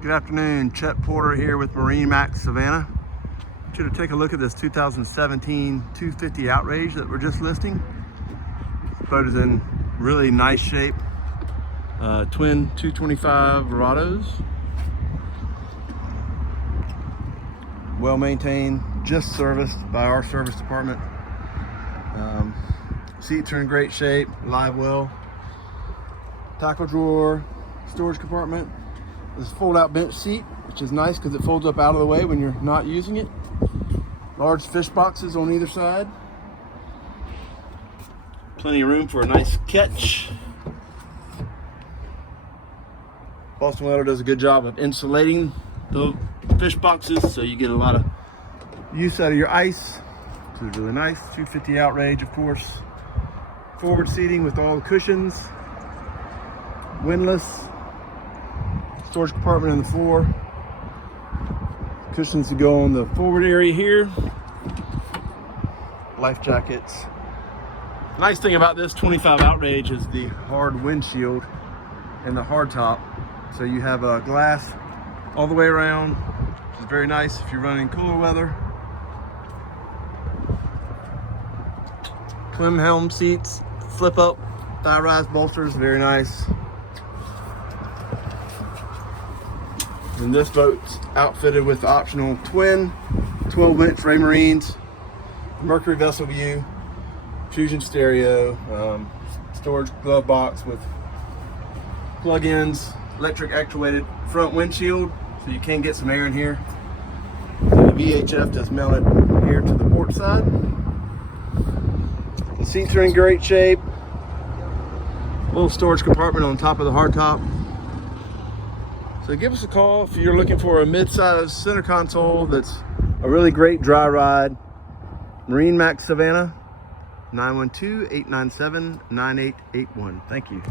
Good afternoon, Chet Porter here with MarineMax Savannah. I want you to take a look at this 2017 250 Outrage that we're just listing. This boat is in really nice shape. Twin 225 Verados. Well maintained, just serviced by our service department. Seats are in great shape, live well. Tackle drawer, storage compartment. This fold-out bench seat, which is nice because it folds up out of the way when you're not using it. Large fish boxes on either side. Plenty of room for a nice catch. Boston Whaler does a good job of insulating the fish boxes, so you get a lot of use out of your ice, which is really nice. 250 Outrage, of course. Forward seating with all the cushions. Windlass. Storage compartment on the floor. Cushions to go on the forward area here. Life jackets. Nice thing about this 25 Outrage is the hard windshield and the hard top. So you have a glass all the way around, which is very nice if you're running cooler weather. Twin helm seats, flip up, thigh rise bolsters, very nice. And this boat's outfitted with the optional twin 12-inch Raymarines, Mercury vessel view, Fusion stereo, storage glove box with plug-ins, electric actuated front windshield, so you can get some air in here. And the VHF is mounted here to the port side. The seats are in great shape. Little storage compartment on top of the hardtop. So give us a call if you're looking for a mid-sized center console that's a really great dry ride. MarineMax Savannah, 912-897-9881. Thank you.